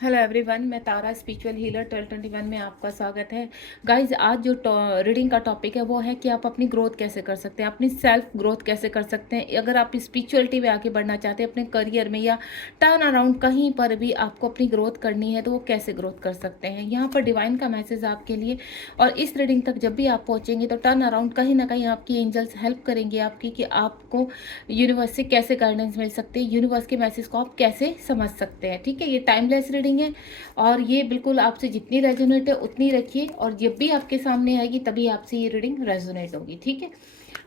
Hello everyone, मैं तारा spiritual healer 1221 में आपका स्वागत है। गाइज, आज जो रीडिंग का टॉपिक है वो है कि आप अपनी ग्रोथ कैसे कर सकते हैं, अपनी सेल्फ ग्रोथ कैसे कर सकते हैं। अगर आप स्पिरिचुअलिटी में आगे बढ़ना चाहते हैं, अपने करियर में या टर्न अराउंड कहीं पर भी आपको अपनी ग्रोथ करनी है तो वो कैसे ग्रोथ कर सकते हैं। यहाँ पर डिवाइन का मैसेज आपके लिए, और इस रीडिंग तक जब भी आप पहुँचेंगे तो टर्न अराउंड कहीं ना कहीं आपकी एंजल्स हेल्प करेंगे आपकी, कि आपको यूनिवर्स से कैसे गाइडेंस मिल सकती है, यूनिवर्स के मैसेज को आप कैसे समझ सकते हैं। ठीक है, ये टाइमलेस रीडिंग है और ये बिल्कुल आपसे जितनी रेजोनेट है उतनी रखिए, और जब भी आपके सामने आएगी तभी आपसे ये रीडिंग रेजोनेट होगी। ठीक है,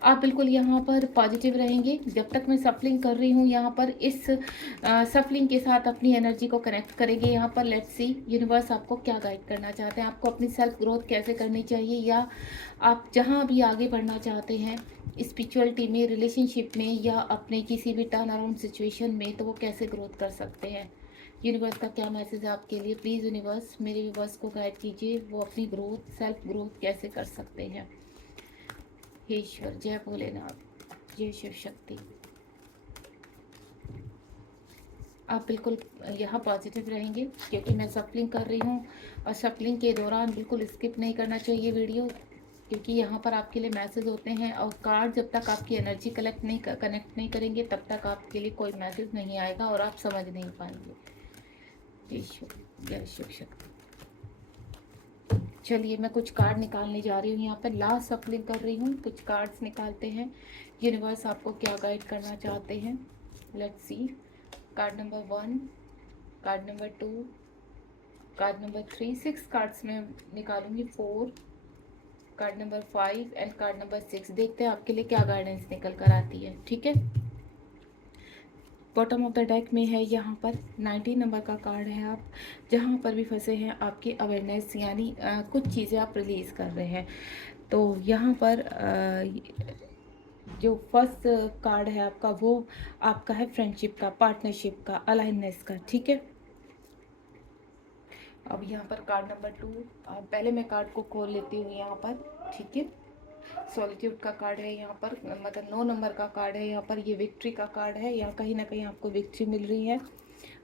आप बिल्कुल यहाँ पर पॉजिटिव रहेंगे। जब तक मैं सफलिंग कर रही हूँ यहाँ पर इस सफलिंग के साथ अपनी एनर्जी को कनेक्ट करेंगे। यहाँ पर लेट्स सी यूनिवर्स आपको क्या गाइड करना चाहते हैं, आपको अपनी सेल्फ ग्रोथ कैसे करनी चाहिए, या आप जहाँ भी आगे बढ़ना चाहते हैं स्पिरिचुअलिटी में, रिलेशनशिप में, या अपने किसी भी टर्न अराउंड सिचुएशन में, तो वो कैसे ग्रोथ कर सकते हैं। यूनिवर्स का क्या मैसेज है आपके लिए। प्लीज़ यूनिवर्स मेरे व्यूवर्स को गाइड कीजिए, वो अपनी ग्रोथ, सेल्फ ग्रोथ कैसे कर सकते हैं। हे ईश्वर, जय भोलेनाथ, जय शिव शक्ति। आप बिल्कुल यहाँ पॉजिटिव रहेंगे क्योंकि मैं सफलिंग कर रही हूँ, और सफलिंग के दौरान बिल्कुल स्किप नहीं करना चाहिए वीडियो, क्योंकि यहाँ पर आपके लिए मैसेज होते हैं। और कार्ड जब तक आपकी एनर्जी कनेक्ट नहीं करेंगे तब तक आपके लिए कोई मैसेज नहीं आएगा और आप समझ नहीं पाएंगे। जय शिव शक्ति। चलिए, मैं कुछ कार्ड निकालने जा रही हूँ। यहाँ पर लास्ट सफलिंग कर रही हूँ, कुछ कार्ड्स निकालते हैं। यूनिवर्स आपको क्या गाइड करना चाहते हैं, let's see. Card number 1, card number 2, card number 3, 6 cards में निकालूंगी। 4, card number 5 and card number 6। देखते हैं आपके लिए क्या गाइडेंस निकल कर आती है। ठीक है, बॉटम ऑफ द डेक में है यहाँ पर 19 नंबर का कार्ड है। आप जहाँ पर भी फंसे हैं आपकी अवेयरनेस, यानी कुछ चीज़ें आप रिलीज़ कर रहे हैं। तो यहाँ पर जो फर्स्ट कार्ड है आपका वो आपका है फ्रेंडशिप का, पार्टनरशिप का, अलाइननेस का। ठीक है, अब यहाँ पर कार्ड नंबर 2, पहले मैं कार्ड को खोल लेती हूँ यहाँ पर। ठीक है, सॉलिट्यूड का कार्ड है यहाँ पर, मतलब 9 नंबर का कार्ड है यहाँ पर। ये विक्ट्री का कार्ड है, यहाँ कहीं ना कहीं आपको विक्ट्री मिल रही है।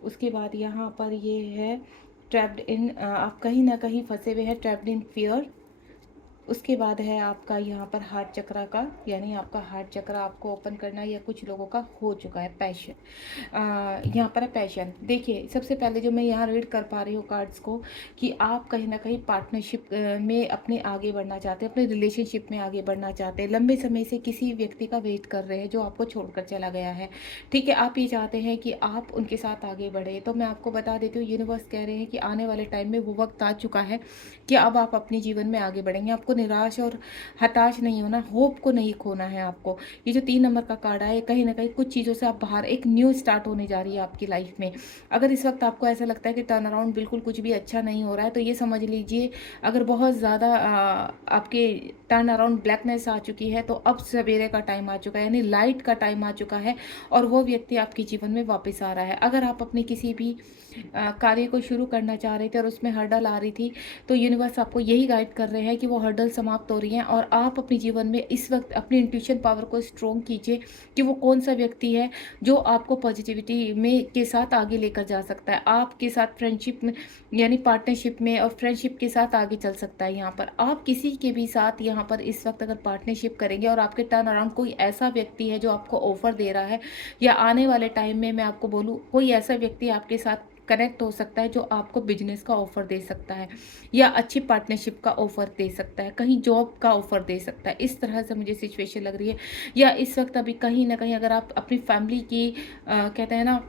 उसके बाद यहाँ पर ये है ट्रैप्ड इन, आप कहीं ना कहीं फंसे हुए हैं, ट्रैप्ड इन फियर। उसके बाद है आपका यहाँ पर हार्ट चक्रा का, यानी आपका हार्ट चक्रा आपको ओपन करना, या कुछ लोगों का हो चुका है। पैशन, यहाँ पर है पैशन। देखिए, सबसे पहले जो मैं यहाँ रीड कर पा रही हूँ कार्ड्स को, कि आप कहीं ना कहीं पार्टनरशिप में अपने आगे बढ़ना चाहते हैं, अपने रिलेशनशिप में आगे बढ़ना चाहते हैं। लंबे समय से किसी व्यक्ति का वेट कर रहे हैं जो आपको छोड़कर चला गया है। ठीक है, आप ये चाहते हैं कि आप उनके साथ आगे बढ़े। तो मैं आपको बता देती हूँ, यूनिवर्स कह रहे हैं कि आने वाले टाइम में वो वक्त आ चुका है कि अब आप अपने जीवन में आगे बढ़ेंगे। आपको निराश और हताश नहीं होना, होप को नहीं खोना है आपको। ये जो 3 नंबर का कार्ड है, कहीं ना कहीं कुछ चीज़ों से आप बाहर, एक न्यू स्टार्ट होने जा रही है आपकी लाइफ में। अगर इस वक्त आपको ऐसा लगता है कि टर्न अराउंड बिल्कुल कुछ भी अच्छा नहीं हो रहा है, तो ये समझ लीजिए, अगर बहुत ज़्यादा आपके टर्न अराउंड ब्लैकनेस आ चुकी है, तो अब सवेरे का टाइम आ चुका है, यानी लाइट का टाइम आ चुका है, और वो व्यक्ति आपके जीवन में वापस आ रहा है। अगर आप अपने किसी भी कार्य को शुरू करना चाह रहे थे और उसमें हर्डल आ रही थी, तो यूनिवर्स आपको यही गाइड कर रहे हैं कि वो हर्डल समाप्त हो रही हैं, और आप अपने जीवन में इस वक्त अपनी इंट्यूशन पावर को स्ट्रॉन्ग कीजिए कि वो कौन सा व्यक्ति है जो आपको पॉजिटिविटी में के साथ आगे लेकर जा सकता है, आपके साथ फ्रेंडशिप में, यानी पार्टनरशिप में और फ्रेंडशिप के साथ आगे चल सकता है। यहाँ पर आप किसी के भी साथ यहाँ पर इस वक्त अगर पार्टनरशिप करेंगे, और आपके टर्न अराउंड कोई ऐसा व्यक्ति है जो आपको ऑफर दे रहा है, या आने वाले टाइम में मैं आपको बोलूँ कोई ऐसा व्यक्ति आपके साथ कनेक्ट हो सकता है जो आपको बिजनेस का ऑफर दे सकता है, या अच्छी पार्टनरशिप का ऑफर दे सकता है, कहीं जॉब का ऑफर दे सकता है। इस तरह से मुझे सिचुएशन लग रही है। या इस वक्त अभी कहीं ना कहीं अगर आप अपनी फैमिली की कहते हैं ना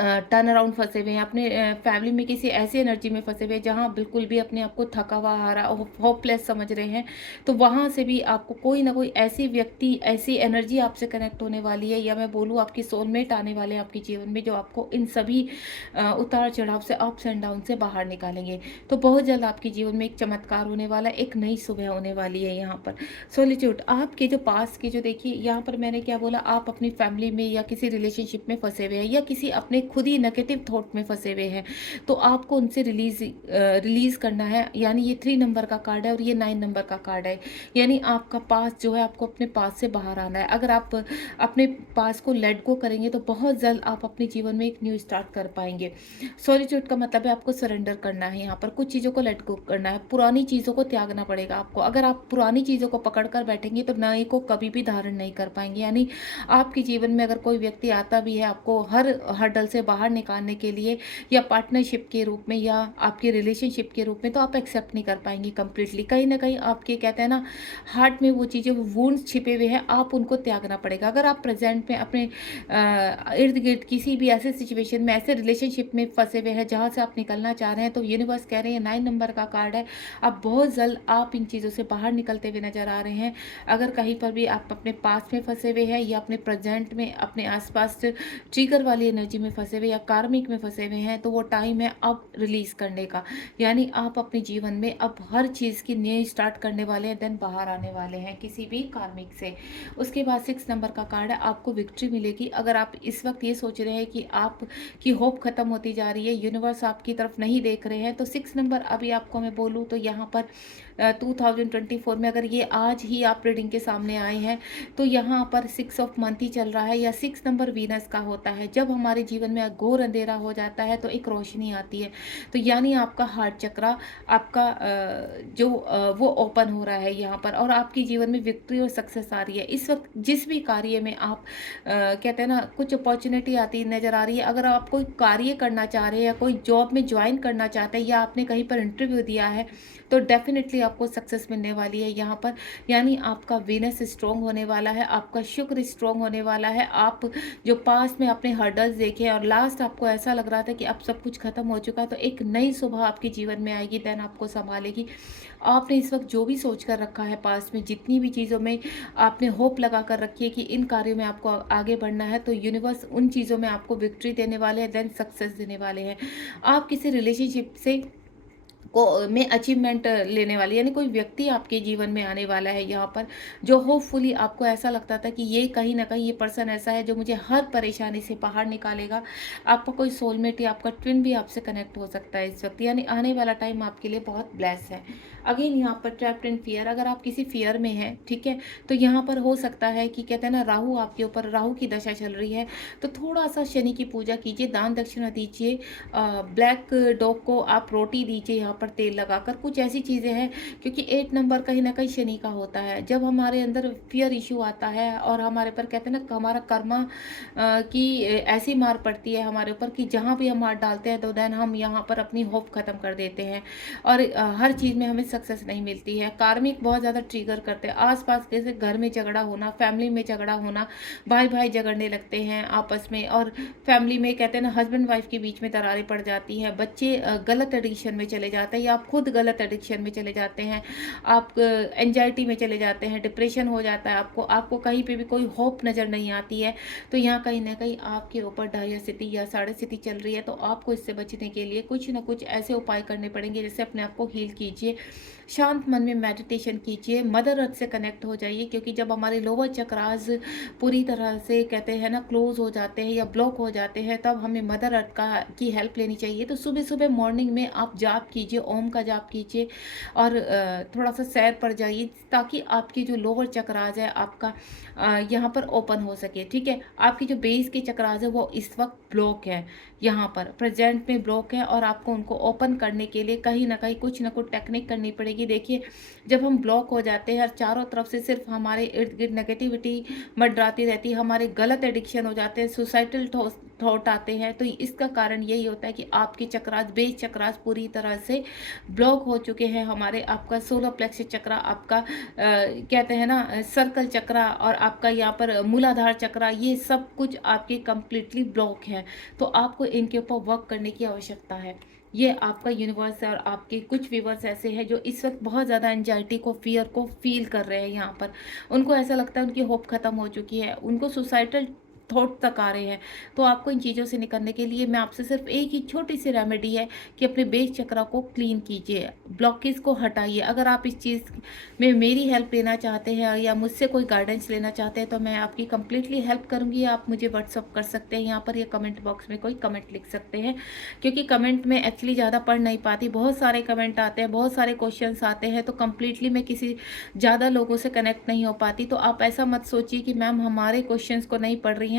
टर्न अराउंड फंसे हुए हैं, अपने फैमिली में किसी ऐसी एनर्जी में फंसे हुए हैं जहाँ बिल्कुल भी अपने आप को थका हुआ, हारा, होपलेस समझ रहे हैं, तो वहाँ से भी आपको कोई ना कोई ऐसी व्यक्ति, ऐसी एनर्जी आपसे कनेक्ट होने वाली है, या मैं बोलूँ आपकी सोलमेट आने वाले हैं आपके जीवन में, जो आपको इन सभी उतार चढ़ाव से, अप्स एंड डाउन से बाहर निकालेंगे। तो बहुत जल्द आपके जीवन में एक चमत्कार होने वाला है, एक नई सुबह होने वाली है। यहाँ पर सॉलिट्यूड, आपके जो पास के जो, देखिए यहाँ पर मैंने क्या बोला, आप अपनी फैमिली में या किसी रिलेशनशिप में फंसे हुए हैं, या किसी अपने खुद ही नेगेटिव थॉट में फंसे हुए हैं, तो आपको उनसे रिलीज़ करना है। यानी ये 3 नंबर का कार्ड है और ये 9 नंबर का कार्ड है। यानी आपका पास्ट जो है, आपको अपने पास्ट से बाहर आना है। अगर आप अपने पास्ट को लेट गो करेंगे तो बहुत जल्द आप अपने जीवन में एक न्यू स्टार्ट कर पाएंगे। सॉलिट्यूड का मतलब है आपको सरेंडर करना है, यहाँ पर कुछ चीज़ों को लेट गो करना है, पुरानी चीज़ों को त्यागना पड़ेगा आपको। अगर आप पुरानी चीज़ों को पकड़ कर बैठेंगे तो नए को कभी भी धारण नहीं कर पाएंगे। यानी आपके जीवन में अगर कोई व्यक्ति आता भी है आपको हर हर्डल से बाहर निकालने के लिए, या पार्टनरशिप के रूप में या आपके रिलेशनशिप के रूप में, तो आप एक्सेप्ट नहीं कर पाएंगे कंप्लीटली। कहीं ना कहीं आपके कहते हैं ना हार्ट में वो चीज़ें, वो वुंड्स छिपे हुए हैं, आप उनको त्यागना पड़ेगा। अगर आप प्रेजेंट में अपने इर्द गिर्द किसी भी ऐसे सिचुएशन में, ऐसे रिलेशनशिप में फंसे हुए हैं जहाँ से आप निकलना चाह रहे हैं, तो यूनिवर्स कह रहे हैं 9 नंबर का कार्ड है, अब बहुत जल्द आप इन चीज़ों से बाहर निकलते हुए नजर आ रहे हैं। अगर कहीं पर भी आप अपने पास्ट में फंसे हुए हैं या अपने प्रेजेंट में अपने आसपास ट्रिगर वाली एनर्जी में फंसे हुए या कार्मिक में फंसे हुए हैं, तो वो टाइम है अब रिलीज करने का। यानी आप अपने जीवन में अब हर चीज़ की नई स्टार्ट करने वाले हैं, देन बाहर आने वाले हैं किसी भी कार्मिक से। उसके बाद 6 नंबर का कार्ड है, आपको विक्ट्री मिलेगी। अगर आप इस वक्त ये सोच रहे हैं कि आपकी होप खत्म होती जा रही है, यूनिवर्स आपकी तरफ नहीं देख रहे हैं, तो 6 नंबर अभी आपको मैं बोलूँ तो यहाँ पर 2024 में अगर ये आज ही आप रीडिंग के सामने आए हैं, तो यहाँ पर 6 ऑफ मंथ ही चल रहा है, या 6 नंबर वीनस का होता है। जब हमारे जीवन में घोर अंधेरा हो जाता है तो एक रोशनी आती है। तो यानी आपका हार्ट चक्रा, आपका वो ओपन हो रहा है यहाँ पर, और आपके जीवन में विक्ट्री और सक्सेस आ रही है। इस वक्त जिस भी कार्य में आप कहते हैं ना कुछ अपॉर्चुनिटी आती नज़र आ रही है। अगर आप कोई कार्य करना चाह रहे हैं या कोई जॉब में ज्वाइन करना चाहते हैं या आपने कहीं पर इंटरव्यू दिया है, तो डेफिनेटली आपको सक्सेस मिलने वाली है यहाँ पर। यानी आपका वीनस स्ट्रॉन्ग होने वाला है, आपका शुक्र स्ट्रॉन्ग होने वाला है। आप जो पास में अपने हर्डल्स देखे और लास्ट आपको ऐसा लग रहा था कि अब सब कुछ खत्म हो चुका है, तो एक नई सुबह आपके जीवन में आएगी, देन आपको संभालेगी। आपने इस वक्त जो भी सोच कर रखा है पास्ट में, जितनी भी चीज़ों में आपने होप लगा कर रखी है कि इन कार्यों में आपको आगे बढ़ना है, तो यूनिवर्स उन चीज़ों में आपको विक्ट्री देने वाले हैं, देन सक्सेस देने वाले हैं। आप किसी रिलेशनशिप से को में अचीवमेंट लेने वाली, यानी कोई व्यक्ति आपके जीवन में आने वाला है यहाँ पर, जो होपफुली आपको ऐसा लगता था कि ये कहीं ना कहीं ये पर्सन ऐसा है जो मुझे हर परेशानी से बाहर निकालेगा। आपका कोई सोलमेट या आपका ट्विन भी आपसे कनेक्ट हो सकता है इस वक्त। यानी आने वाला टाइम आपके लिए बहुत ब्लेस है। अगेन यहाँ पर ट्रैप्ड इन फियर, अगर आप किसी फियर में हैं, ठीक है, तो यहाँ पर हो सकता है कि कहते हैं ना राहु आपके ऊपर, राहु की दशा चल रही है, तो थोड़ा सा शनि की पूजा कीजिए, दान दक्षिणा दीजिए, ब्लैक डॉग को आप रोटी दीजिए यहाँ पर तेल लगाकर, कुछ ऐसी चीज़ें हैं। क्योंकि 8 नंबर कहीं ना कहीं शनि का होता है। जब हमारे अंदर फियर इशू आता है और हमारे पर कहते हैं ना हमारा कर्मा की ऐसी मार पड़ती है हमारे ऊपर कि जहाँ भी हम हाथ डालते हैं तो देन हम यहाँ पर अपनी होप खत्म कर देते हैं, और हर चीज़ में हमें सक्सेस नहीं मिलती है। कार्मिक बहुत ज़्यादा ट्रिगर करते हैं, आसपास जैसे घर में झगड़ा होना, फैमिली में झगड़ा होना, भाई भाई झगड़ने लगते हैं आपस में, और फैमिली में कहते हैं ना हस्बैंड वाइफ के बीच में दरारें पड़ जाती हैं, बच्चे गलत एडिक्शन में चले जाते हैं, या आप खुद गलत एडिक्शन में चले जाते हैं, आप एंजाइटी में चले जाते हैं, डिप्रेशन हो जाता है आपको कहीं पे भी कोई होप नज़र नहीं आती है। तो यहाँ कहीं ना कहीं आपके ऊपर डायरिया स्थिति या साढ़े स्थिति चल रही है, तो आपको इससे बचने के लिए कुछ ना कुछ ऐसे उपाय करने पड़ेंगे। जैसे अपने आप को हील कीजिए, शांत मन में मेडिटेशन कीजिए, मदर अर्थ से कनेक्ट हो जाइए, क्योंकि जब हमारे लोअर चक्रास पूरी तरह से कहते हैं ना क्लोज हो जाते हैं या ब्लॉक हो जाते हैं, तब हमें मदर अर्थ की हेल्प लेनी चाहिए। तो सुबह सुबह मॉर्निंग में आप जाप कीजिए, ओम का जाप कीजिए, और थोड़ा सा सैर पर जाइए, ताकि आपकी जो लोअर चक्रास है आपका यहाँ पर ओपन हो सके। ठीक है, आपकी जो बेस के चक्रास है वो इस वक्त ब्लॉक है, यहाँ पर प्रेजेंट में ब्लॉक है, और आपको उनको ओपन करने के लिए कहीं ना कहीं कुछ ना कुछ टेक्निक करनी पड़ेगी। देखिए, जब हम ब्लॉक हो जाते हैं और चारों तरफ से सिर्फ हमारे इर्द गिर्द नेगेटिविटी मंडराती रहती है, हमारे गलत एडिक्शन हो जाते हैं, सुसाइडल थॉट आते हैं, तो इसका कारण यही होता है कि आपके चक्रास, बेस चक्रास पूरी तरह से ब्लॉक हो चुके हैं। हमारे आपका सोलर प्लेक्स चक्रा, आपका कहते हैं ना सर्कल चक्रा, और आपका यहाँ पर मूलाधार चक्रा, ये सब कुछ आपके कंप्लीटली ब्लॉक है। तो आपको इनके ऊपर वर्क करने की आवश्यकता है। ये आपका यूनिवर्स है, और आपके कुछ व्यूवर्स ऐसे हैं जो इस वक्त बहुत ज़्यादा एंजाइटी को, फियर को फील कर रहे हैं। यहाँ पर उनको ऐसा लगता है उनकी होप खत्म हो चुकी है, उनको सुसाइडल थॉट तक आ रहे हैं। तो आपको इन चीज़ों से निकलने के लिए मैं आपसे सिर्फ एक ही छोटी सी रेमेडी है कि अपने बेस चक्र को क्लीन कीजिए, ब्लॉकेज को हटाइए। अगर आप इस चीज़ में मेरी हेल्प लेना चाहते हैं या मुझसे कोई गाइडेंस लेना चाहते हैं तो मैं आपकी कंप्लीटली हेल्प करूंगी। आप मुझे व्हाट्सअप कर सकते हैं यहाँ पर, या कमेंट बॉक्स में कोई कमेंट लिख सकते हैं, क्योंकि कमेंट में एक्चुअली ज़्यादा पढ़ नहीं पाती, बहुत सारे कमेंट आते हैं, बहुत सारे क्वेश्चंस आते हैं, तो कंप्लीटली मैं किसी ज़्यादा लोगों से कनेक्ट नहीं हो पाती। तो आप ऐसा मत सोचिए कि मैम हमारे क्वेश्चंस को नहीं पढ़ रही हैं।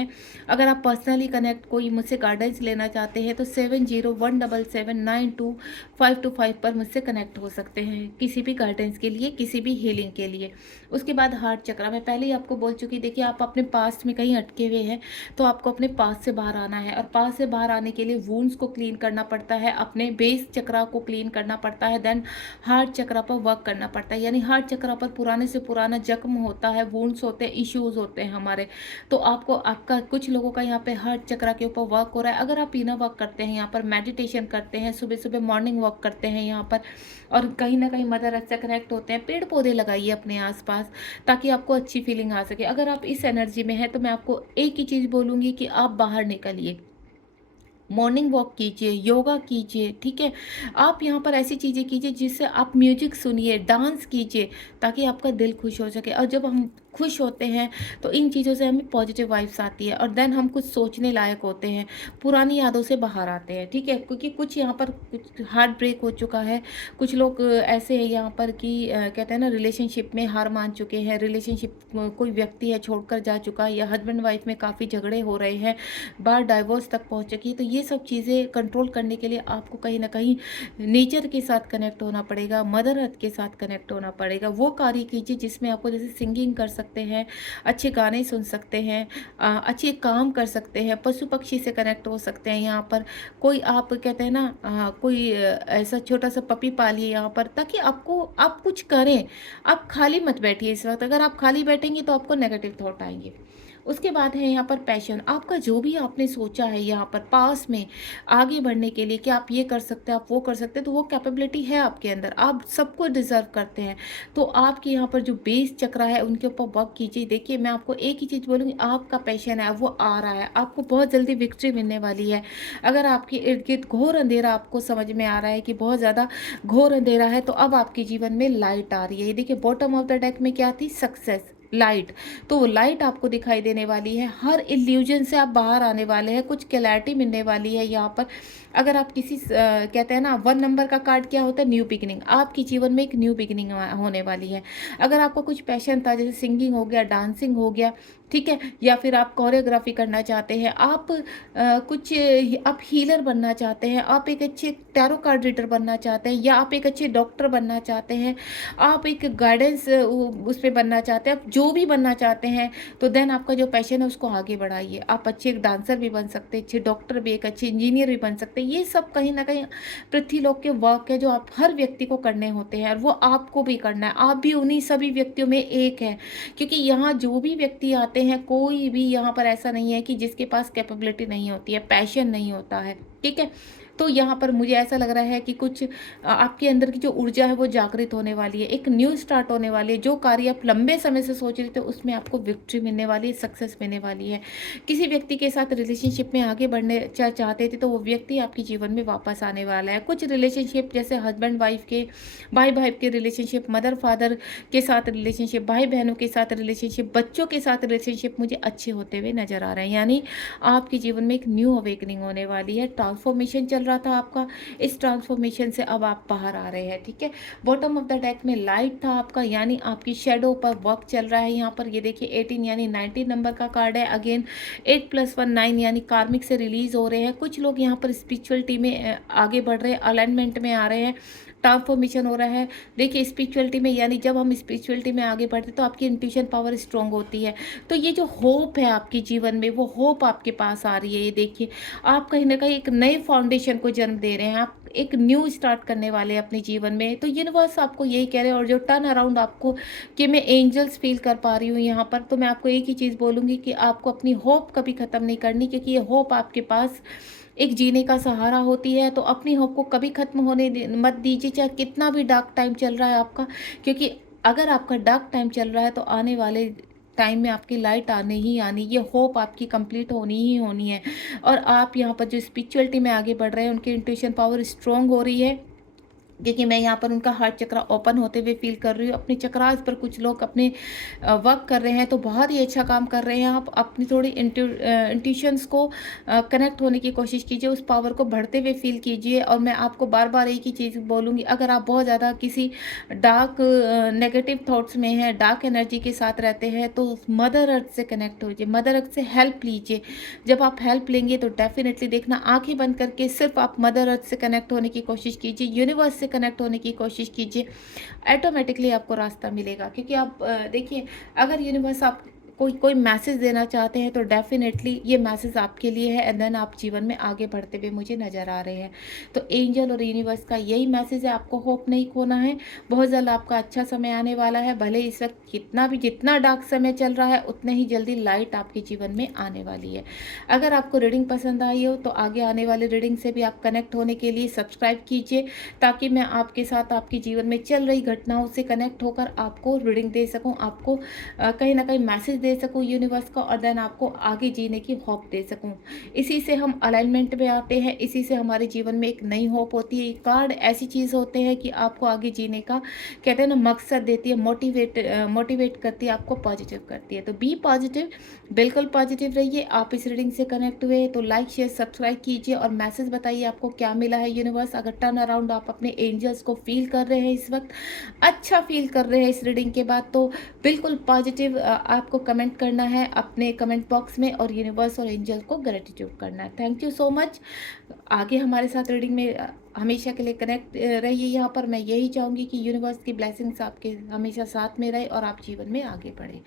अगर आप पर्सनली कनेक्ट कोई मुझसे गाइडेंस लेना चाहते हैं तो 7017792525 पर मुझसे कनेक्ट हो सकते हैं किसी भी गाइडेंस के लिए, किसी भी हीलिंग के लिए। उसके बाद हार्ट चक्र, मैं पहले ही आपको बोल चुकी, देखिए आप अपने पास्ट में कहीं अटके हुए हैं तो आपको अपने पास्ट से बाहर आना है, और पास्ट से बाहर आने के लिए वुंड्स को क्लीन करना पड़ता है, अपने बेस चक्र को क्लीन करना पड़ता है, देन हार्ट चक्र पर वर्क करना पड़ता है। यानी हार्ट चक्र पर पुराने से पुराना जख्म होता है, वुंड्स होते हैं, इश्यूज होते हैं हमारे। तो आपको आपका कुछ लोगों का यहाँ पे हार्ट चक्र के ऊपर वर्क हो रहा है। अगर आप इनर वर्क करते हैं, यहाँ पर मेडिटेशन करते हैं, सुबह सुबह मॉर्निंग वॉक करते हैं यहाँ पर, और कहीं ना कहीं मदर अर्थ से कनेक्ट होते हैं, पेड़ पौधे लगाइए अपने आसपास ताकि आपको अच्छी फीलिंग आ सके। अगर आप इस एनर्जी में हैं तो मैं आपको एक ही चीज़ बोलूँगी कि आप बाहर निकलिए, मॉर्निंग वॉक कीजिए, योगा कीजिए, ठीक है। आप यहाँ पर ऐसी चीज़ें कीजिए जिससे आप म्यूजिक सुनिए, डांस कीजिए, ताकि आपका दिल खुश हो सके। और जब हम खुश होते हैं तो इन चीज़ों से हमें पॉजिटिव वाइब्स आती है, और देन हम कुछ सोचने लायक होते हैं, पुरानी यादों से बाहर आते हैं, ठीक है। क्योंकि कुछ यहाँ पर कुछ हार्ट ब्रेक हो चुका है, कुछ लोग ऐसे हैं यहाँ पर कि कहते हैं ना, रिलेशनशिप में हार मान चुके हैं, रिलेशनशिप कोई व्यक्ति है छोड़कर जा चुका है, या हस्बैंड वाइफ में काफ़ी झगड़े हो रहे हैं, बार डाइवोर्स तक पहुँच चुकी है। तो ये सब चीज़ें कंट्रोल करने के लिए आपको कहीं ना कहीं नेचर के साथ कनेक्ट होना पड़ेगा, मदर अर्थ के साथ कनेक्ट होना पड़ेगा। वो कार्य कीजिए जिसमें आपको, जैसे सिंगिंग कर सकते हैं, अच्छे गाने सुन सकते हैं, अच्छे काम कर सकते हैं, पशु पक्षी से कनेक्ट हो सकते हैं। यहाँ पर कोई आप कहते हैं ना कोई ऐसा छोटा सा पपी पालिए यहाँ पर, ताकि आपको, आप कुछ करें, आप खाली मत बैठिए इस वक्त। अगर आप खाली बैठेंगे तो आपको नेगेटिव थॉट आएंगे। उसके बाद है यहाँ पर पैशन, आपका जो भी आपने सोचा है यहाँ पर पास में आगे बढ़ने के लिए कि आप ये कर सकते हैं, आप वो कर सकते हैं, तो वो कैपेबिलिटी है आपके अंदर, आप सबको डिजर्व करते हैं। तो आपके यहाँ पर जो बेस चक्र है उनके ऊपर वर्क कीजिए। देखिए मैं आपको एक ही चीज़ बोलूँगी, आपका पैशन है वो आ रहा है, आपको बहुत जल्दी विक्ट्री मिलने वाली है। अगर आपके इर्द गिर्द घोर अंधेरा आपको समझ में आ रहा है कि बहुत ज़्यादा घोर अंधेरा है, तो अब आपके जीवन में लाइट आ रही है। ये देखिए बॉटम ऑफ द डेक में क्या थी, सक्सेस, लाइट। तो वो लाइट आपको दिखाई देने वाली है, हर इल्यूजन से आप बाहर आने वाले हैं, कुछ क्लैरिटी मिलने वाली है यहाँ पर। अगर आप किसी कहते हैं ना, 1 नंबर का कार्ड क्या होता है, न्यू बिगिनिंग, आपके जीवन में एक न्यू बिगिनिंग होने वाली है। अगर आपका कुछ पैशन था, जैसे सिंगिंग हो गया, डांसिंग हो गया, ठीक है, या फिर आप कोरियोग्राफी करना चाहते हैं, आप कुछ आप हीलर बनना चाहते हैं, आप एक अच्छे टैरो कार्ड रीडर बनना चाहते हैं, या आप एक अच्छे डॉक्टर बनना चाहते हैं, आप एक गाइडेंस उस पर बनना चाहते हैं, आप जो भी बनना चाहते हैं, तो देन आपका जो पैशन है उसको आगे बढ़ाइए। आप अच्छे एक डांसर भी बन सकते हैं, अच्छे डॉक्टर भी, एक अच्छे इंजीनियर भी बन सकते हैं। ये सब कहीं ना कहीं पृथ्वीलोक के वर्क है जो आप हर व्यक्ति को करने होते हैं, और वो आपको भी करना है। आप भी उन्हीं सभी व्यक्तियों में एक है, क्योंकि यहाँ जो भी व्यक्ति आते हैं, कोई भी यहाँ पर ऐसा नहीं है कि जिसके पास कैपेबिलिटी नहीं होती है, पैशन नहीं होता है, ठीक है। तो यहाँ पर मुझे ऐसा लग रहा है कि कुछ आपके अंदर की जो ऊर्जा है वो जागृत होने वाली है, एक न्यू स्टार्ट होने वाली है। जो कार्य आप लंबे समय से सोच रहे थे उसमें आपको विक्ट्री मिलने वाली है, सक्सेस मिलने वाली है। किसी व्यक्ति के साथ रिलेशनशिप में आगे बढ़ने चाहते थे तो वो व्यक्ति आपके जीवन में वापस आने वाला है। कुछ रिलेशनशिप जैसे हस्बैंड वाइफ के, भाई भाई के रिलेशनशिप, मदर फादर के साथ रिलेशनशिप, भाई बहनों के साथ रिलेशनशिप, बच्चों के साथ रिलेशनशिप मुझे अच्छे होते हुए नजर आ रहे हैं। यानी आपके जीवन में एक न्यू अवेकनिंग होने वाली है, ट्रांसफॉर्मेशन चल रहा था आपका, इस ट्रांसफॉर्मेशन से अब आप बाहर आ रहे हैं, ठीक है। बॉटम ऑफ द डेक में लाइट था आपका, यानी आपकी शेडो पर वर्क चल रहा है यहाँ पर। ये देखिए 18 यानी 19 नंबर का कार्ड है। अगेन 8 + 1 9 यानी कार्मिक से रिलीज हो रहे हैं। कुछ लोग यहाँ पर स्पिरिचुअलिटी में आगे बढ़ रहे हैं, अलाइनमेंट में आ रहे हैं, ट्रांसफॉर्मेशन हो रहा है। देखिए स्पिरिचुअलिटी में, यानी जब हम स्पिरिचुअलिटी में आगे बढ़ते तो आपकी इंट्यूशन पावर स्ट्रांग होती है। तो ये जो होप है आपके जीवन में, वो होप आपके पास आ रही है। ये देखिए आप कहीं ना कहीं एक नए फाउंडेशन को जन्म दे रहे हैं, आप एक न्यू स्टार्ट करने वाले हैं अपने जीवन में। तो यूनिवर्स आपको यही कह रहे हैं, और जो टर्न अराउंड आपको कि मैं एंजल्स फील कर पा रही हूँ यहाँ पर, तो मैं आपको एक ही चीज़ बोलूँगी कि आपको अपनी होप कभी ख़त्म नहीं करनी, क्योंकि ये होप आपके पास एक जीने का सहारा होती है। तो अपनी होप को कभी खत्म होने मत दीजिए, चाहे कितना भी डार्क टाइम चल रहा है आपका, क्योंकि अगर आपका डार्क टाइम चल रहा है तो आने वाले टाइम में आपकी लाइट आने ही आनी, ये होप आपकी कंप्लीट होनी ही होनी है। और आप यहाँ पर जो स्पिरिचुअलिटी में आगे बढ़ रहे हैं, उनकी इंट्यूशन पावर स्ट्रॉन्ग हो रही है, क्योंकि मैं यहाँ पर उनका हार्ट चक्रा ओपन होते हुए फील कर रही हूँ। अपने चक्रास पर कुछ लोग अपने वर्क कर रहे हैं, तो बहुत ही अच्छा काम कर रहे हैं आप। अपनी थोड़ी इंट्यूशंस को कनेक्ट होने की कोशिश कीजिए, उस पावर को बढ़ते हुए फील कीजिए। और मैं आपको बार बार एक ही चीज़ बोलूँगी, अगर आप बहुत ज़्यादा किसी डार्क नेगेटिव थॉट्स में हैं, डार्क एनर्जी के साथ रहते हैं, तो मदर अर्थ से कनेक्ट होइए, मदर अर्थ से हेल्प लीजिए। जब आप हेल्प लेंगे तो डेफिनेटली देखना, आंखें बंद करके सिर्फ आप मदर अर्थ से कनेक्ट होने की कोशिश कीजिए, यूनिवर्स से कनेक्ट होने की कोशिश कीजिए, ऑटोमेटिकली आपको रास्ता मिलेगा। क्योंकि आप देखिए, अगर यूनिवर्स आप कोई कोई मैसेज देना चाहते हैं तो डेफिनेटली ये मैसेज आपके लिए है, एंड देन आप जीवन में आगे बढ़ते हुए मुझे नज़र आ रहे हैं। तो एंजल और यूनिवर्स का यही मैसेज है, आपको होप नहीं खोना है। बहुत जल्द आपका अच्छा समय आने वाला है, भले इस वक्त जितना डार्क समय चल रहा है, उतने ही जल्दी लाइट आपके जीवन में आने वाली है। अगर आपको रीडिंग पसंद आई हो तो आगे आने वाले रीडिंग से भी आप कनेक्ट होने के लिए सब्सक्राइब कीजिए, ताकि मैं आपके साथ आपके जीवन में चल रही घटनाओं से कनेक्ट होकर आपको रीडिंग दे सकूं, आपको कहीं ना कहीं मैसेज दे सकूं यूनिवर्स का, और देन आपको आगे जीने की होप दे सकूं। इसी से हम अलाइनमेंट में आते हैं, इसी से हमारे जीवन में एक नई होप होती है। ये कार्ड ऐसी चीज़ होते हैं कि आपको आगे जीने का, कहते हैं ना, मकसद देती है, मोटिवेट करती है, आपको पॉजिटिव करती है। तो बी पॉजिटिव, बिल्कुल पॉजिटिव रहिए। आप इस रीडिंग से कनेक्ट हुए तो लाइक शेयर सब्सक्राइब कीजिए, और मैसेज बताइए आपको क्या मिला है यूनिवर्स। अगर टर्न अराउंड आप अपने एंजल्स को फील कर रहे हैं, इस वक्त अच्छा फील कर रहे हैं इस रीडिंग के बाद, तो बिल्कुल पॉजिटिव आपको कमेंट करना है अपने कमेंट बॉक्स में, और यूनिवर्स और एंजल को ग्रेटिट्यूड करना है। Thank you so much. आगे हमारे साथ रीडिंग में हमेशा के लिए कनेक्ट रहिए। यहाँ पर मैं यही चाहूँगी कि यूनिवर्स की ब्लेसिंग्स आपके हमेशा साथ में रहे और आप जीवन में आगे बढ़े।